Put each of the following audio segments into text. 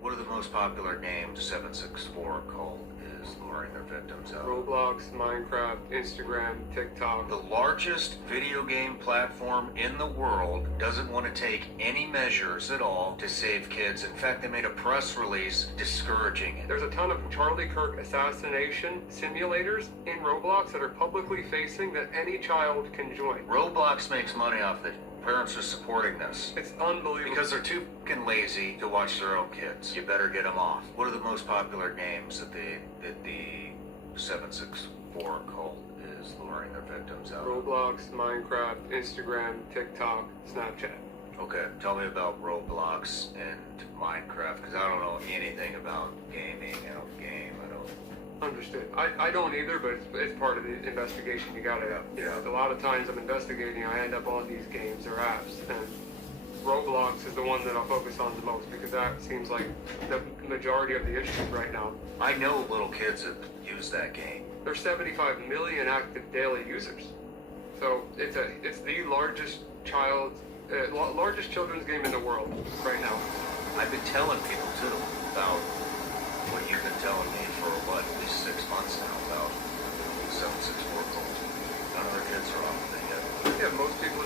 What are the most popular games 764 called is luring their victims out? Roblox, Minecraft, Instagram, TikTok. The largest video game platform in the world doesn't want to take any measures at all to save kids. In fact, they made a press release discouraging it. There's a ton of Charlie Kirk assassination simulators in Roblox that are publicly facing that any child can join. Roblox makes money off it. Parents are supporting this. It's unbelievable. Because they're too fucking lazy to watch their own kids. You better get them off. What are the most popular games that the 764 cult is luring their victims out? Roblox, Minecraft, Instagram, TikTok, Snapchat. Okay, tell me about Roblox and Minecraft, because I don't know anything about gaming. I don't game. I don't. Understood. I don't either, but it's part of the investigation. You gotta, a lot of times I'm investigating, I end up on these games or apps, and Roblox is the one that I'll focus on the most because that seems like the majority of the issues right now. I know little kids that use that game. There's 75 million active daily users, so it's the largest largest children's game in the world right now. I've been telling people too about what you've been telling me for at least 6 months now about 764 calls. None of their kids are off of it yet. Yeah, most people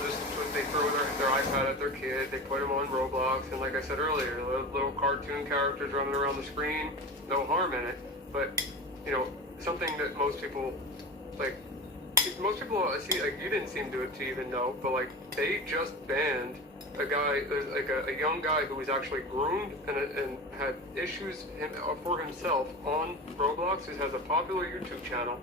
they throw their iPad at their kid, they put them on Roblox, and like I said earlier, little cartoon characters running around the screen, no harm in it. But something that most people see, like you didn't seem to even know, but like they just banned a guy, like a young guy who was actually groomed and had issues for himself on Roblox. Who has a popular YouTube channel.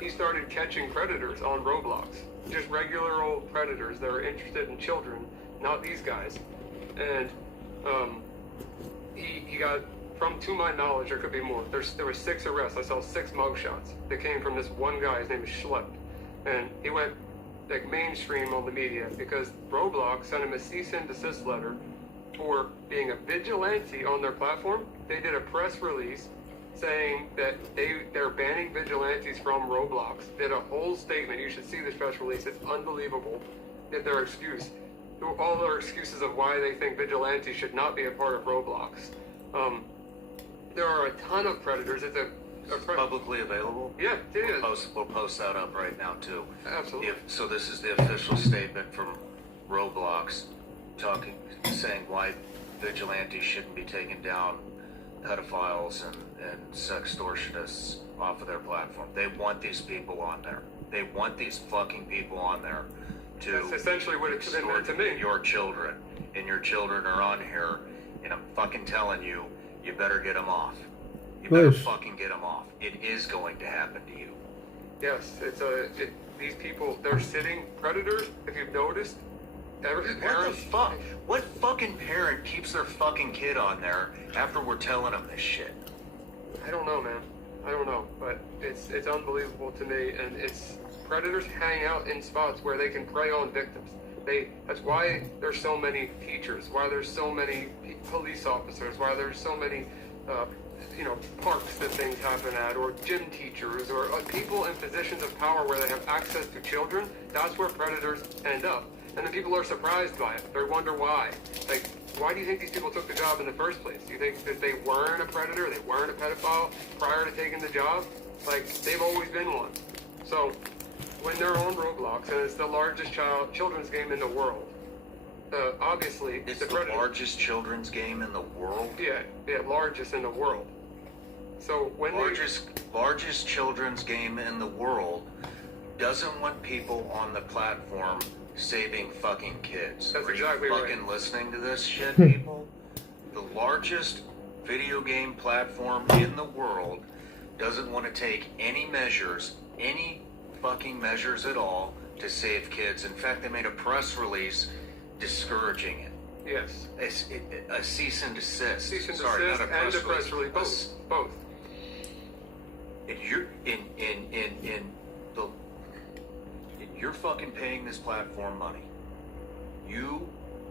He started catching predators on Roblox, just regular old predators that are interested in children, not these guys. And he got, to my knowledge, there could be more. There were 6 arrests. I saw 6 mugshots that came from this one guy. His name is Schlepp, and he went like mainstream on the media because Roblox sent him a cease and desist letter for being a vigilante on their platform. They did a press release saying that they're banning vigilantes from Roblox. Did a whole statement. You should see this press release. It's unbelievable. Did their excuse, all their excuses of why they think vigilantes should not be a part of Roblox. There are a ton of predators. It's Publicly available? Yeah, it is. We'll post that up right now too. Absolutely. So this is the official statement from Roblox, saying why vigilantes shouldn't be taking down pedophiles and sextortionists off of their platform. They want these people on there. They want these fucking people on there to. That's essentially what it's been meant to me. Your children, and your children are on here, and I'm fucking telling you, you better get them off. You better fucking get them off. It is going to happen to you. Yes, these people, they're sitting predators. If you've noticed, What the fuck? What fucking parent keeps their fucking kid on there after we're telling them this shit? I don't know, man. I don't know, but it's unbelievable to me, and it's predators hang out in spots where they can prey on victims. That's why there's so many teachers, why there's so many police officers, why there's so many parks that things happen at, or gym teachers, or people in positions of power where they have access to children. That's where predators end up. And then people are surprised by it. They wonder why. Like, why do you think these people took the job in the first place? Do you think that they weren't a predator, they weren't a pedophile prior to taking the job? Like, they've always been one. So, when they're on Roblox, and it's the largest children's game in the world, obviously... It's the largest children's game in the world? Yeah, largest in the world. So, when largest children's game in the world doesn't want people on the platform saving fucking kids. That's exactly right. Are you fucking listening to this shit, people? The largest video game platform in the world doesn't want to take any fucking measures at all to save kids. In fact, they made a press release discouraging it. Yes. A cease and desist. Cease and desist and a press release. Both. You're fucking paying this platform money.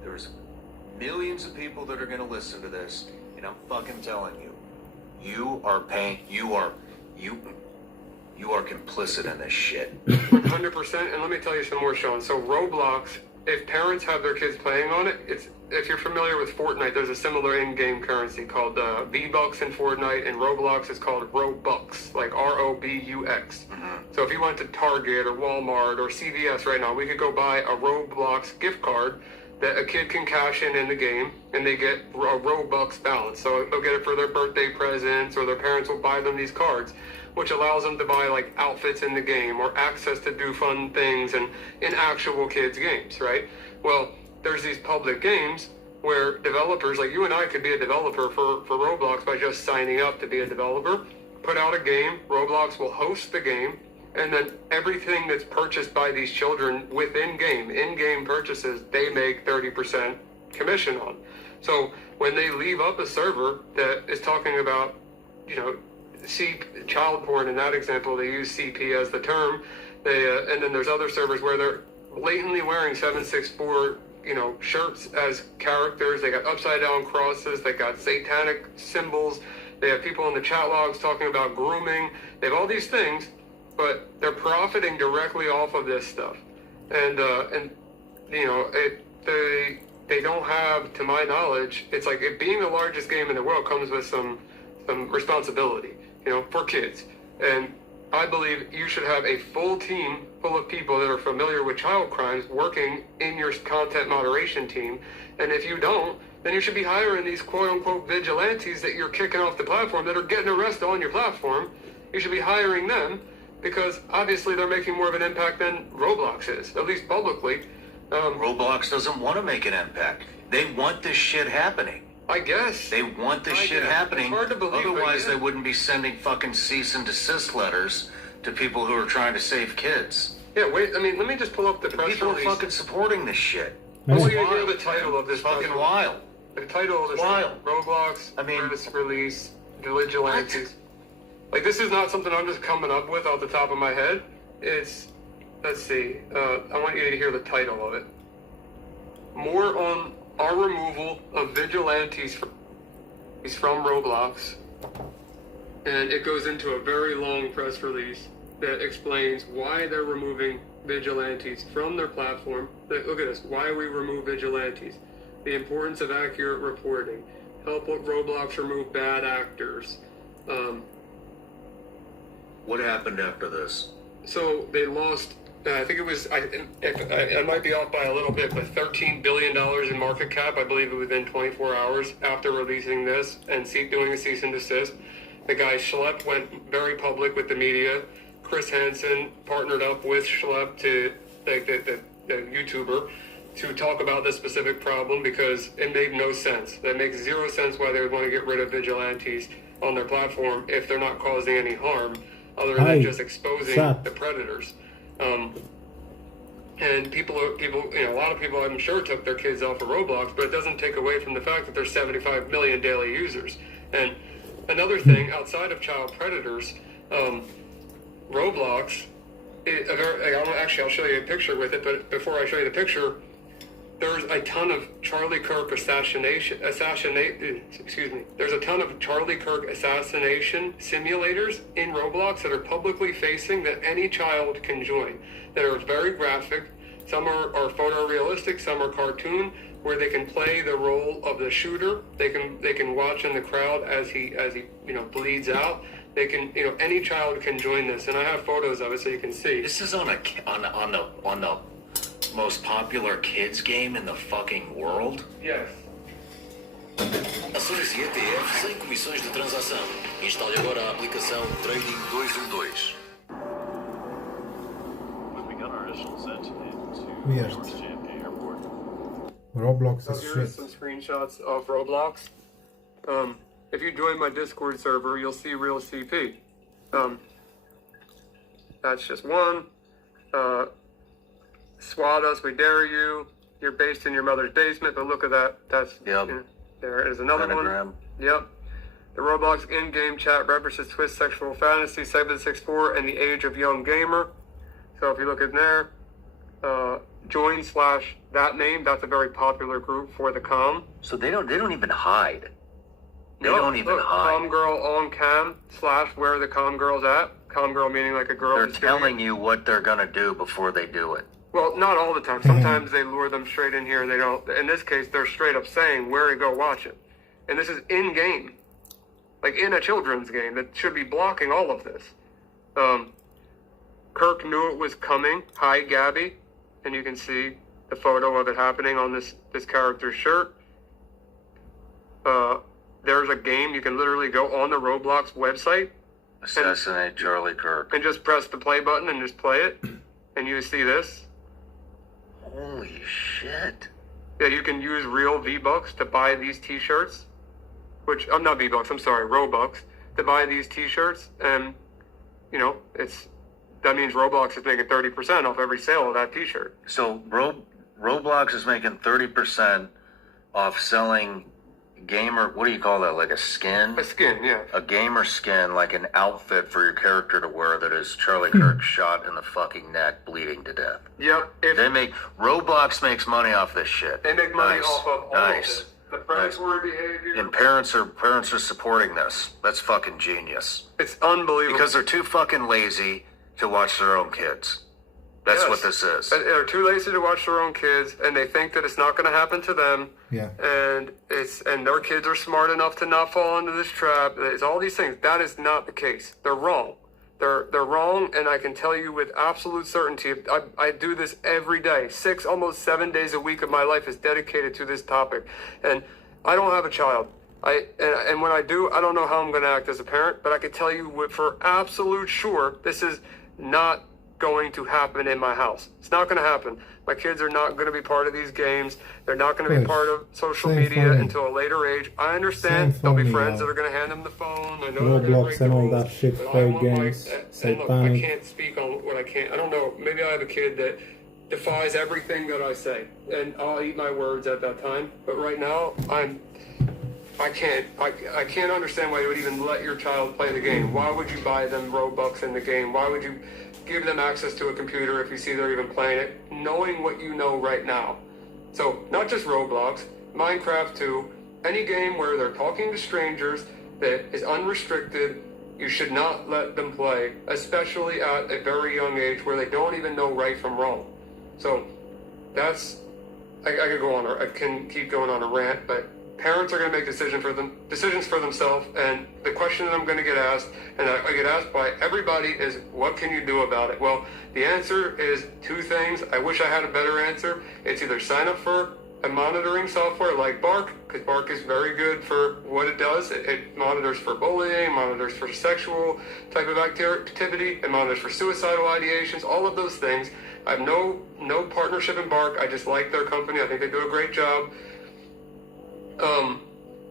There's millions of people that are going to listen to this, and I'm fucking telling you, you are complicit in this shit. 100%. And let me tell you some more, Sean. So Roblox if parents have their kids playing on it, if you're familiar with Fortnite, there's a similar in-game currency called V-Bucks in Fortnite, and Roblox is called Robux, like Robux. So if you went to Target or Walmart or CVS right now, we could go buy a Roblox gift card that a kid can cash in the game, and they get a Robux balance. So they'll get it for their birthday presents, or their parents will buy them these cards, which allows them to buy like outfits in the game or access to do fun things and in actual kids' games, right? Well, there's these public games where developers, like you and I could be a developer for Roblox by just signing up to be a developer, put out a game, Roblox will host the game, and then everything that's purchased by these children within game, in-game purchases, they make 30% commission on. So when they leave up a server that is talking about, you know, child porn, in that example, they use CP as the term. And then there's other servers where they're blatantly wearing 764, shirts as characters. They got upside down crosses. They got satanic symbols. They have people in the chat logs talking about grooming. They have all these things, but they're profiting directly off of this stuff. And they don't have, to my knowledge, it's like it being the largest game in the world comes with some responsibility, for kids. And I believe you should have a full team full of people that are familiar with child crimes working in your content moderation team. And if you don't, then you should be hiring these quote-unquote vigilantes that you're kicking off the platform that are getting arrested on your platform. You should be hiring them because obviously they're making more of an impact than Roblox is, at least publicly. Roblox doesn't want to make an impact. They want this shit happening. I guess. They want this shit happening. It's hard to believe, otherwise, they wouldn't be sending fucking cease and desist letters to people who are trying to save kids. Yeah, wait, let me just pull up the press People release. are fucking supporting this shit. I want you to hear the title of this. Fucking wild. The title of this. Wild. Roblox, press release, vigilantes. Like, this is not something I'm just coming up with off the top of my head. It's, let's see, I want you to hear the title of it. More on our removal of vigilantes from Roblox. And it goes into a very long press release that explains why they're removing vigilantes from their platform. Look at this. Why we remove vigilantes. The importance of accurate reporting. Help Roblox remove bad actors. What happened after this? So they lost, I think it was, I might be off by a little bit, but $13 billion in market cap, I believe, within 24 hours after releasing this and doing a cease and desist. The guy Schlepp went very public with the media. Chris Hansen partnered up with Schlepp, the YouTuber, to talk about this specific problem because it made no sense. That makes zero sense why they would want to get rid of vigilantes on their platform if they're not causing any harm other than just exposing the predators. And people, a lot of people, I'm sure, took their kids off of Roblox, but it doesn't take away from the fact that there's 75 million daily users. And another thing, outside of child predators, Roblox, I'll show you a picture with it, but before I show you the picture, there's a ton of Charlie Kirk assassination simulators in Roblox that are publicly facing that any child can join. That are very graphic. Some are photorealistic, some are cartoon, where they can play the role of the shooter. They can watch in the crowd as he bleeds out. They can, any child can join this, and I have photos of it so you can see. This is on the most popular kids game in the fucking world? Yes. Ações e ETFs sem comissões de transação. Instale agora a aplicação Trading 212. We've begun our initial ascent into Weird. JFK Airport. Roblox So is here's shit. some screenshots of Roblox. If you join my Discord server, you'll see real CP. That's just one. Swat us, we dare you. You're based in your mother's basement, but look at that. That's there is another Pentagram. one. Yep. The Roblox in-game chat references Twist Sexual Fantasy 764 and the Age of Young Gamer. So if you look in there, join / that name. That's a very popular group for the com. So they don't even hide. They don't even hide. Com girl on cam / where the com girl's at. Com girl meaning like a girl. They're telling you what they're gonna do before they do it. Well, not all the time. Sometimes they lure them straight in here and they don't. In this case, they're straight up saying where to go watch it. And this is in-game. Like in a children's game that should be blocking all of this. Kirk knew it was coming. Hi, Gabby. And you can see the photo of it happening on this character's shirt. There's a game. You can literally go on the Roblox website. Assassinate Charlie Kirk. And just press the play button and just play it. And you see this. Holy shit. Yeah, you can use real V-Bucks to buy these t-shirts. Which, I'm not V-Bucks, I'm sorry, Robux. To buy these t-shirts. And, you know, that means Roblox is making 30% off every sale of that t-shirt. So Roblox is making 30% off selling gamer, what do you call that, like a skin? A skin, yeah. A gamer skin, like an outfit for your character to wear that is Charlie Kirk shot in the fucking neck, bleeding to death. Yep. Roblox makes money off this shit. They make money off of all of this. The predatory behavior. And parents are supporting this. That's fucking genius. It's unbelievable. Because they're too fucking lazy to watch their own kids. That's what this is. They're too lazy to watch their own kids, and they think that it's not going to happen to them. Yeah. And their kids are smart enough to not fall into this trap. It's all these things. That is not the case. They're wrong. They're wrong, and I can tell you with absolute certainty. I do this every day. 6, almost 7 days a week of my life is dedicated to this topic, and I don't have a child. And when I do, I don't know how I'm going to act as a parent, but I can tell you for absolute sure, this is not going to happen in my house. It's not going to happen. My kids are not going to be part of these games. They're not going to be part of social media until a later age. I understand there'll be friends that are going to hand them the phone. I know Roblox and all that shit, fake games, I can't speak on what I can't. I don't know. Maybe I have a kid that defies everything that I say, and I'll eat my words at that time. But right now, I can't understand why you would even let your child play the game. Why would you buy them Robux in the game? Why would you give them access to a computer if you see they're even playing it, knowing what you know right now? So, not just Roblox, Minecraft too, any game where they're talking to strangers that is unrestricted, you should not let them play, especially at a very young age where they don't even know right from wrong. So, that's, I could go on, I can keep going on a rant, but parents are going to make decisions for themselves, and the question that I'm going to get asked, and I get asked by everybody, is what can you do about it? Well, the answer is 2 things. I wish I had a better answer. It's either sign up for a monitoring software like Bark, because Bark is very good for what it does. It monitors for bullying, monitors for sexual type of activity, it monitors for suicidal ideations, all of those things. I have no partnership in Bark. I just like their company. I think they do a great job.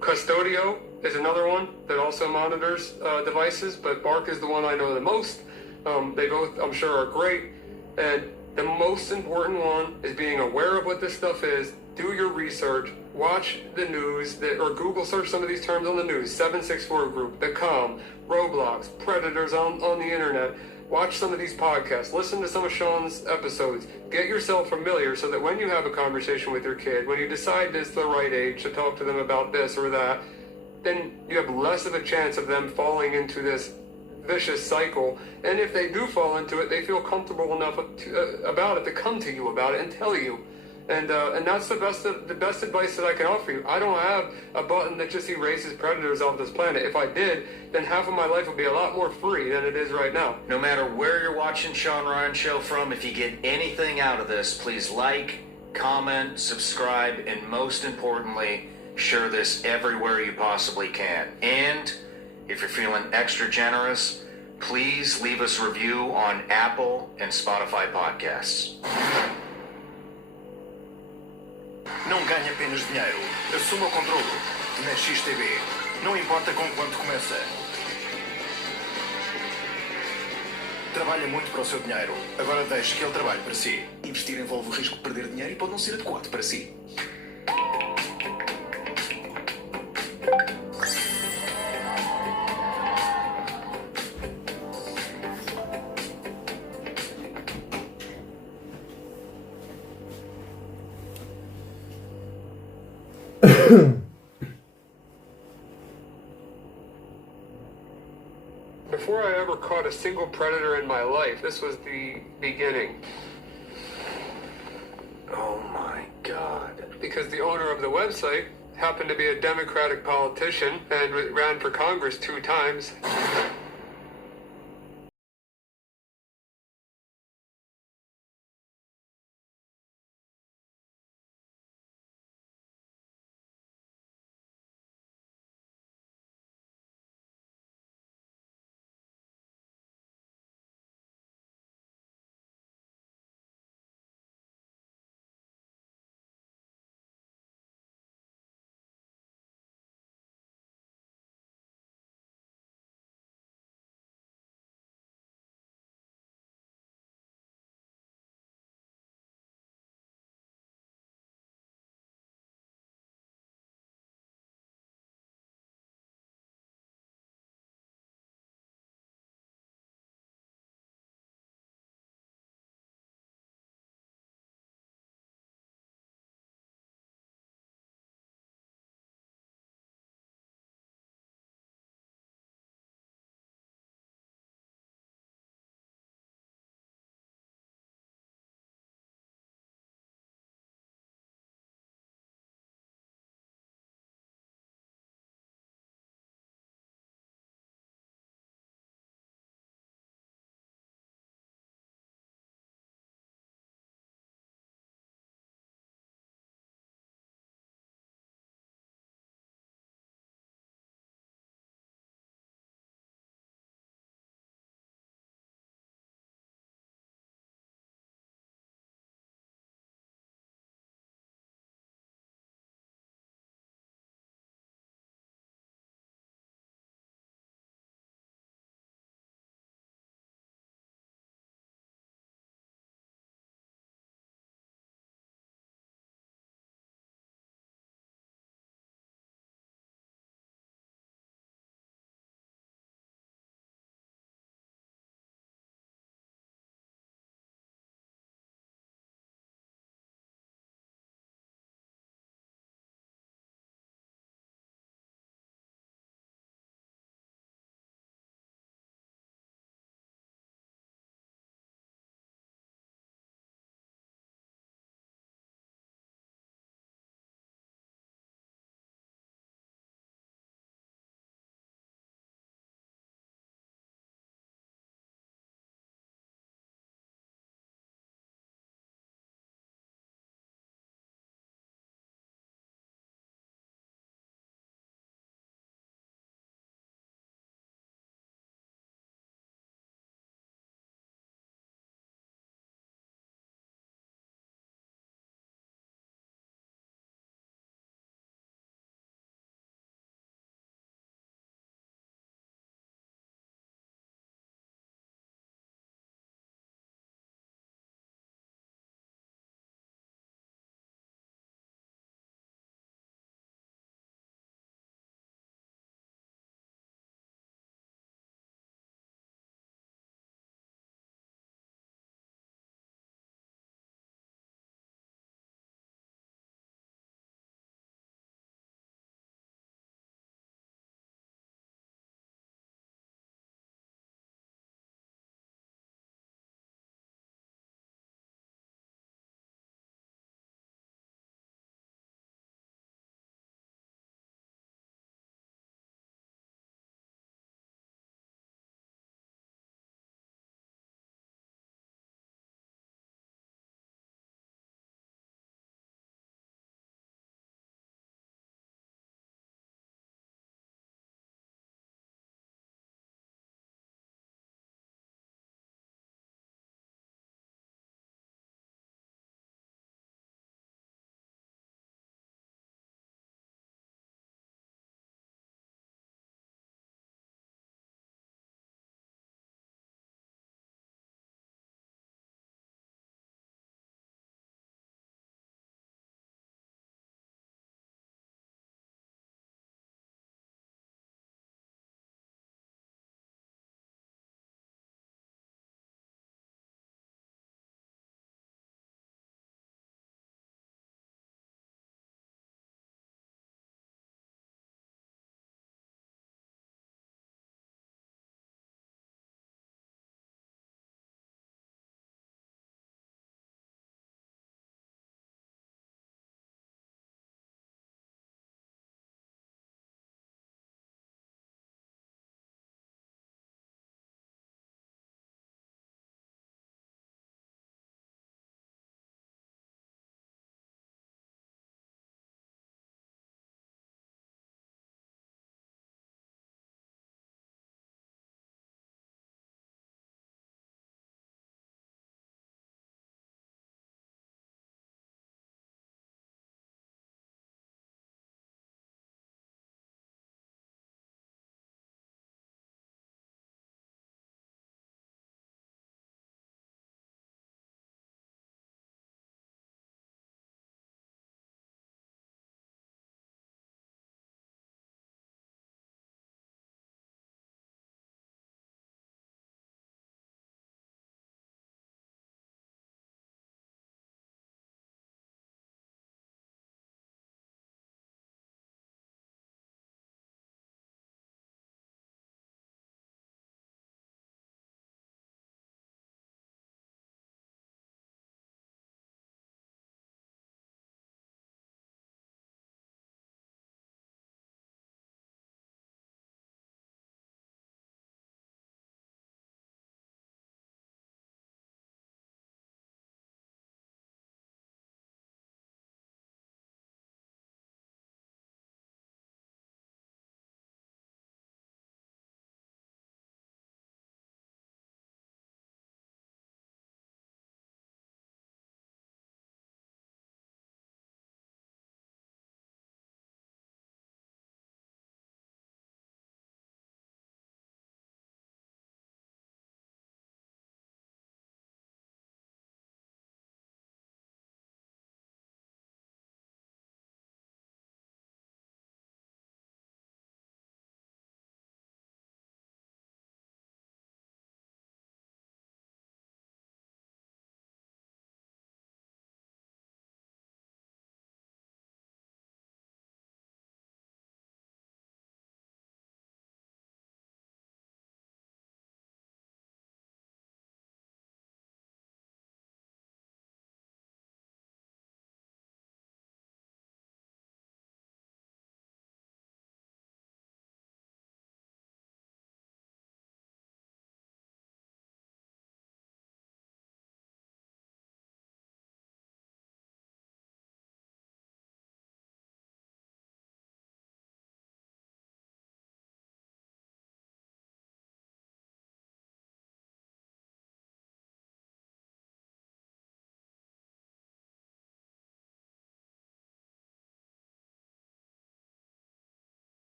Custodio is another one that also monitors devices, but Bark is the one I know the most. They both, I'm sure, are great. And the most important one is being aware of what this stuff is. Do your research. Watch the news, or Google search some of these terms on the news. 764 Group, The Com, Roblox, Predators on the internet. Watch some of these podcasts. Listen to some of Sean's episodes. Get yourself familiar so that when you have a conversation with your kid, when you decide it's the right age to talk to them about this or that, then you have less of a chance of them falling into this vicious cycle. And if they do fall into it, they feel comfortable enough about it to come to you about it and tell you. And that's the best advice that I can offer you. I don't have a button that just erases predators off this planet. If I did, then half of my life would be a lot more free than it is right now. No matter where you're watching Sean Ryan Show from, if you get anything out of this, please like, comment, subscribe, and most importantly, share this everywhere you possibly can. And if you're feeling extra generous, please leave us a review on Apple and Spotify podcasts. Não ganhe apenas dinheiro. Assuma o controle. Na XTB. Não importa com quanto começa. Trabalha muito para o seu dinheiro. Agora deixe que ele trabalhe para si. Investir envolve o risco de perder dinheiro e pode não ser adequado para si. Before I ever caught a single predator in my life, this was the beginning. because the owner of the website happened to be a Democratic politician and ran for Congress 2 times.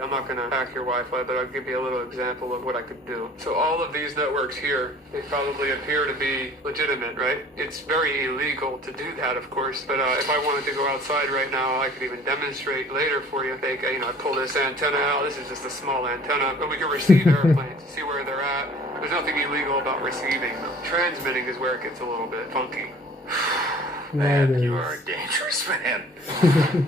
I'm not going to hack your Wi-Fi, but I'll give you a little example of what I could do. So all of these networks here, they probably appear to be legitimate, right? It's very illegal to do that, of course, but if I wanted to go outside right now, I could even demonstrate later for you. They, I pull this antenna out. This is just a small antenna, but we can receive airplanes, see where they're at. There's nothing illegal about receiving them. Transmitting is where it gets a little bit funky. Man, you are a dangerous man.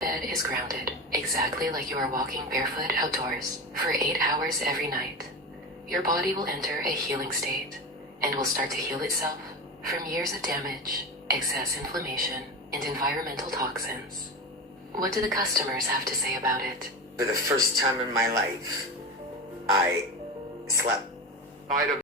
Bed is grounded, exactly like you are walking barefoot outdoors, for 8 hours every night. Your body will enter a healing state and will start to heal itself from years of damage, excess inflammation, and environmental toxins. What do the customers have to say about it? For the first time in my life, I slept. Item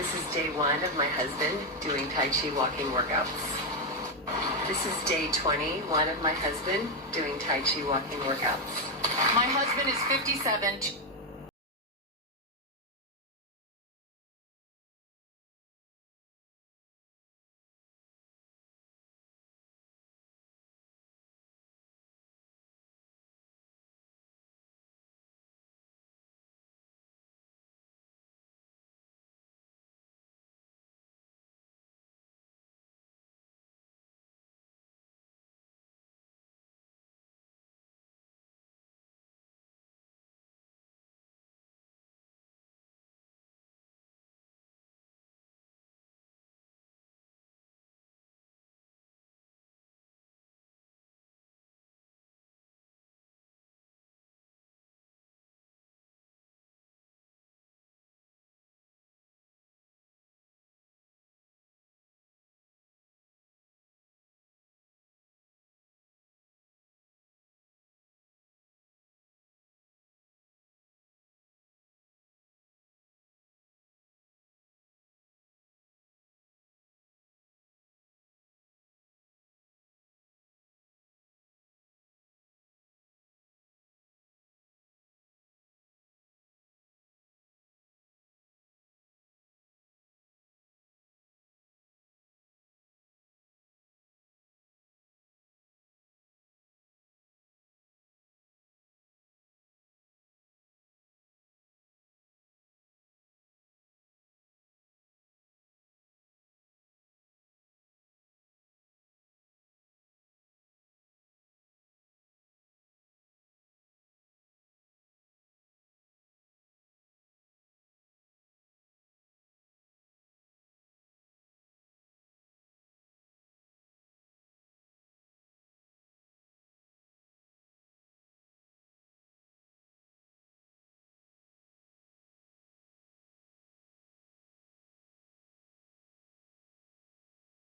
This is day 1 of my husband doing Tai Chi walking workouts. This is day 21 of my husband doing Tai Chi walking workouts. My husband is 57.